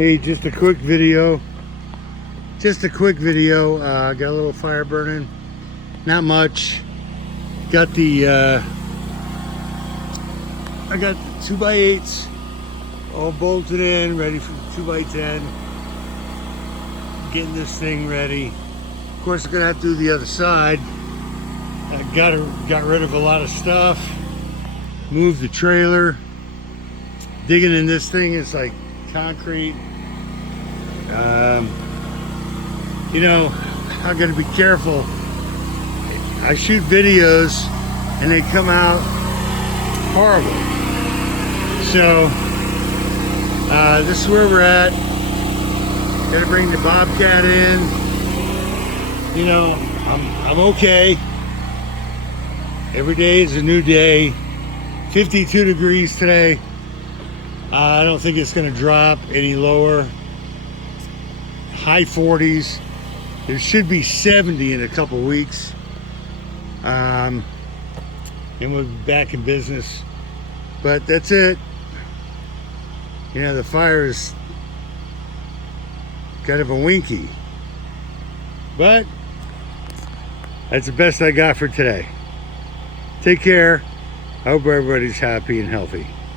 Hey, just a quick video. Got a little fire burning. Not much. Got the I got the 2x8s all bolted in, ready for the 2x10. Getting this thing ready. Of course, I'm gonna have to do the other side. I got rid of a lot of stuff. Moved the trailer. Digging in this thing is like concrete. You know, I gotta be careful. I shoot videos and they come out horrible. So this is where we're at. Gotta bring the Bobcat in. You know, I'm okay. Every day is a new day. 52 degrees today. I don't think it's gonna drop any lower. High 40s. There should be 70 in a couple weeks. And we'll be back in business. But that's it. You know, the fire is kind of a winky. But that's the best I got for today. Take care. I hope everybody's happy and healthy.